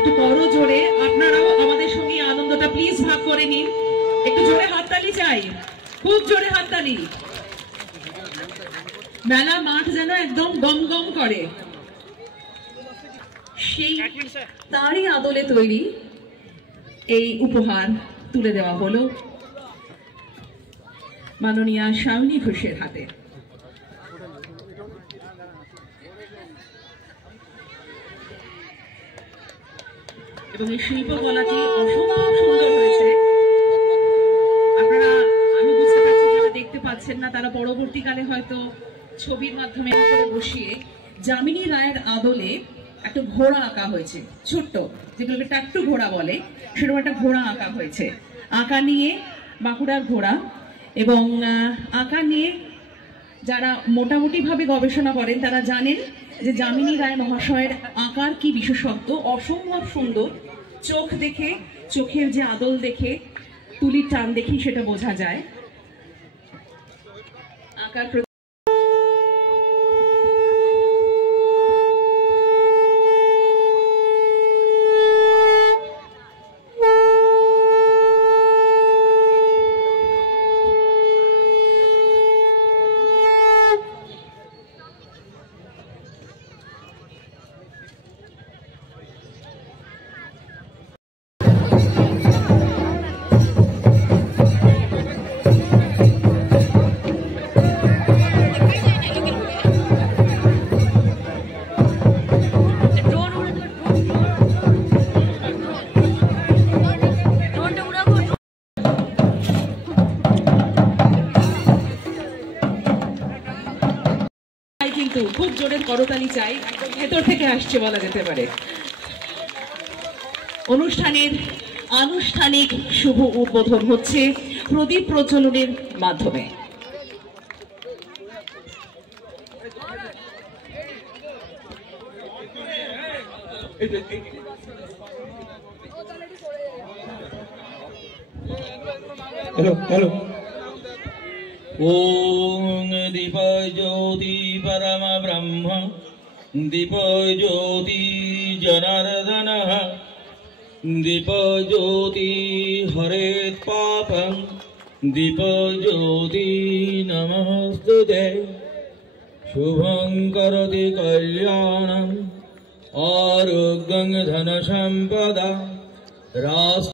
একটু বড় জোরে আপনারাও আমাদের সঙ্গে আনন্দটা প্লিজ ভাগ করে নিন। একটু জোরে হাততালি চাই, খুব জোরে হাততালি। মেলা মাঠ যেন একদম গম গম করে। সেই তারই আদলে তৈরি এই উপহার তুলে দেওয়া হলো মাননীয়া শাওনি ঘোষের হাতে। এবং এই শিল্পকলাটি অসম্ভব সুন্দর হয়েছে। আপনারা, আমি বুঝতে পারছি যারা দেখতে পাচ্ছেন না তারা পরবর্তীকালে হয়তো ছবির মাধ্যমে বসিয়ে যামিনী রায়ের আদলে একটা ঘোড়া আঁকা হয়েছে, ছোট্ট, যেগুলোকে টাট্টু ঘোড়া বলে, সেরকম একটা ঘোড়া আঁকা হয়েছে। আঁকা নিয়ে বাঁকুড়ার ঘোড়া, এবং আঁকা নিয়ে যারা মোটামুটি ভাবে গবেষণা করেন তারা জানেন যে যামিনী রায় মহাশয়ের আঁকার কি বিশেষত্ব। অসম্ভব সুন্দর, চোখ দেখে, চোখের যে আদল দেখে, তুলির টান দেখি সেটা বোঝা যায়। আঁকার কিন্তু খুব জোরের করতালি চাই, একদম ভেতর থেকে আসছে বলা যেতে পারে। অনুষ্ঠানের আনুষ্ঠানিক শুভ উদ্বোধন হচ্ছে প্রদীপ প্রজ্বলনের মাধ্যমে। Hello hello. ओम दीप ज्योति परम ब्रह्म दीप ज्योति जनार्दन दीप ज्योति हरेत पापं दीप ज्योति नमस्तुते शुभं करोति कल्याणं आरोग्यं धन संपदा।